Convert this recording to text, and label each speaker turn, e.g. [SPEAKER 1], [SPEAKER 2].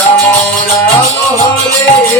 [SPEAKER 1] Ya Maulana Hare